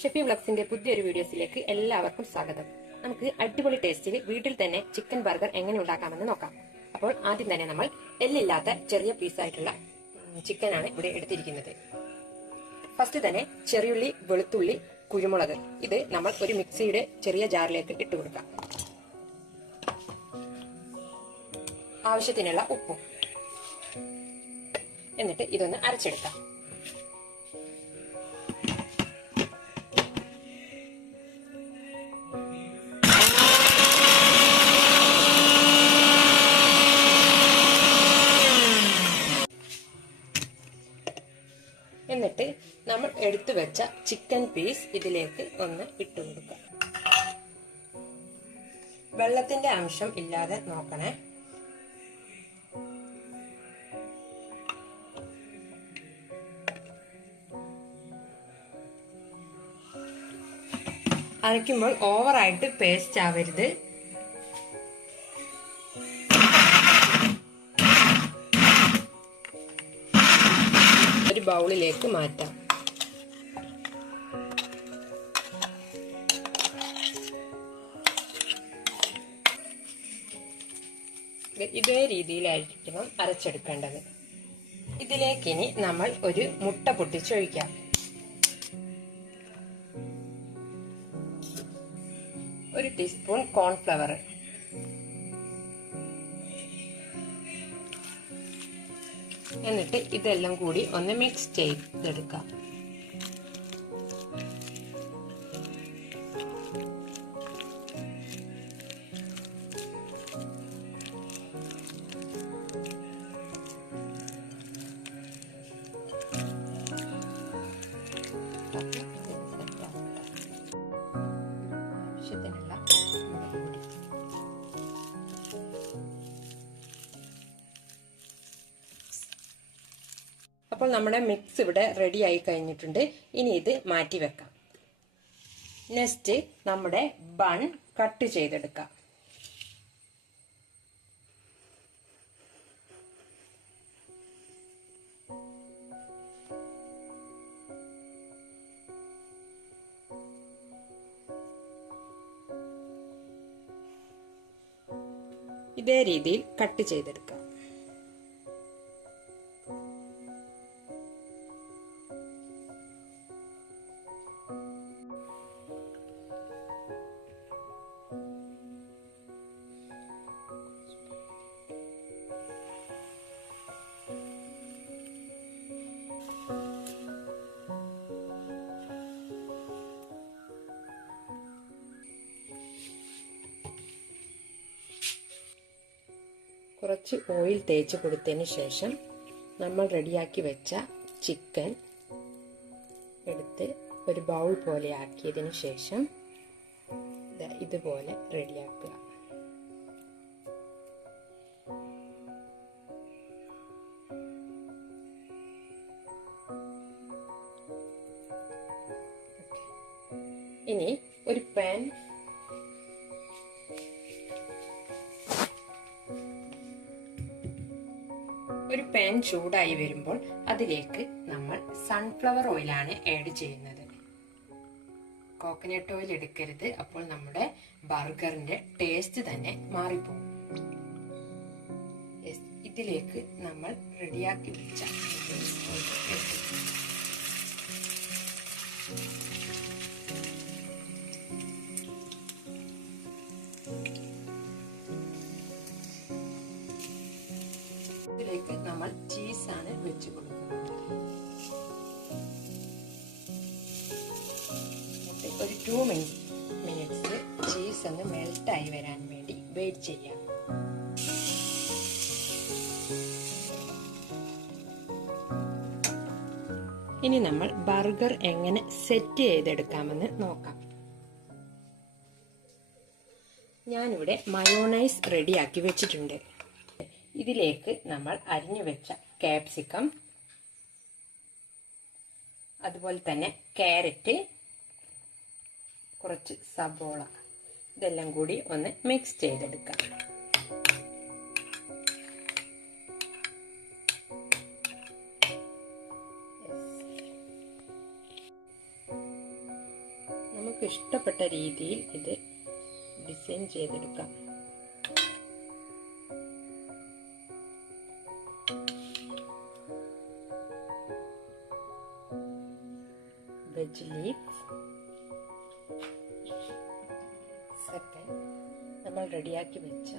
ഷെഫി വ്ളോഗ്സിന്റെ പുതിയൊരു വീഡിയോസിലേക്ക് എല്ലാവർക്കും സ്വാഗതം. നമുക്ക് അടിപൊളി ടേസ്റ്റിൽ വീട്ടിൽ തന്നെ ചിക്കൻ ബർഗർ എങ്ങനെ ഉണ്ടാക്കാമെന്ന് നോക്കാം. അപ്പോൾ ആദ്യം തന്നെ നമ്മൾ എല്ലില്ലാത്ത ചെറിയ പീസായിട്ടുള്ള ചിക്കനാണ് ഇവിടെ എടുത്തിരിക്കുന്നത്. ഫസ്റ്റ് തന്നെ ചെറിയുള്ളി, വെളുത്തുള്ളി, കുരുമുളക് ഇത് നമ്മൾ ഒരു മിക്സിയുടെ ചെറിയ ജാറിലേക്ക് ഇട്ട് കൊടുക്കാം. ആവശ്യത്തിനുള്ള ഉപ്പും, എന്നിട്ട് ഇതൊന്ന് അരച്ചെടുക്കാം. എന്നിട്ട് നമ്മൾ എടുത്തു വെച്ച ചിക്കൻ പീസ് ഇതിലേക്ക് ഒന്ന് ഇട്ടു കൊടുക്കാം. വെള്ളത്തിന്റെ അംശം ഇല്ലാതെ നോക്കണേ. അരയ്ക്കുമ്പോൾ ഓവറായിട്ട് പേസ്റ്റ് ആവരുത്. ഒരു ബൗളിലേക്ക് മാറ്റാം. ഇതേ രീതിയിലായിരിക്കണം അരച്ചെടുക്കേണ്ടത്. ഇതിലേക്ക് ഇനി നമ്മൾ ഒരു മുട്ട പൊട്ടിച്ചൊഴിക്കാം. ഒരു ടീസ്പൂൺ കോൺഫ്ലവർ, എന്നിട്ട് ഇതെല്ലാം കൂടി ഒന്ന് മിക്സ് ചെയ്തെടുക്കാം. ആവശ്യത്തിനുള്ള മുളക് പൊടി, അപ്പോൾ നമ്മുടെ മിക്സ് ഇവിടെ റെഡി ആയി കഴിഞ്ഞിട്ടുണ്ട്. ഇനി ഇത് മാറ്റി വെക്കാം. നെക്സ്റ്റ് നമ്മുടെ ബൺ കട്ട് ചെയ്തെടുക്കാം. ഇതേ രീതിയിൽ കട്ട് ചെയ്തെടുക്കാം. കുറച്ച് ഓയിൽ തേച്ച് കൊടുത്തതിന് ശേഷം നമ്മൾ റെഡിയാക്കി വെച്ച ചിക്കൻ എടുത്ത് ഒരു ബൗൾ പോലെ ആക്കിയതിന് ശേഷം ഇതുപോലെ റെഡിയാക്കുക. ഇനി ഒരു പാൻ ചൂടായി വരുമ്പോൾ അതിലേക്ക് നമ്മൾ സൺഫ്ലവർ ഓയിലാണ് ആഡ് ചെയ്യുന്നത്. കോക്കനട്ട് ഓയിൽ എടുക്കരുത്, അപ്പോൾ നമ്മുടെ ബർഗറിന്റെ ടേസ്റ്റ് തന്നെ മാറിപ്പോകും. ഇതിലേക്ക് നമ്മൾ റെഡിയാക്കി വെച്ച ഇതിലേക്ക് നമ്മൾ ചീസാണ് വെച്ച് കൊടുക്കുന്നത്. ഒരു 2 മിനിറ്റ്സ് ചീസ് ഒന്ന് മെൽട്ടായി വരാൻ വേണ്ടി വെയിറ്റ് ചെയ്യാം. ഇനി നമ്മൾ ബർഗർ എങ്ങനെ സെറ്റ് ചെയ്തെടുക്കാമെന്ന് നോക്കാം. ഞാനിവിടെ മയോണൈസ് റെഡിയാക്കി വെച്ചിട്ടുണ്ട്. ഇതിലേക്ക് നമ്മൾ അരിഞ്ഞു വെച്ച ക്യാപ്സിക്കം, അതുപോലെ തന്നെ ക്യാരറ്റ്, കുറച്ച് സബോള ഇതെല്ലാം കൂടി ഒന്ന് മിക്സ് ചെയ്തെടുക്കാം. നമുക്ക് ഇഷ്ടപ്പെട്ട രീതിയിൽ ഇത് ഡിസൈൻ ചെയ്തെടുക്കാം. വെജ് ലീവ്സ് സെക്കൻഡ് നമ്മൾ റെഡിയാക്കി വെച്ച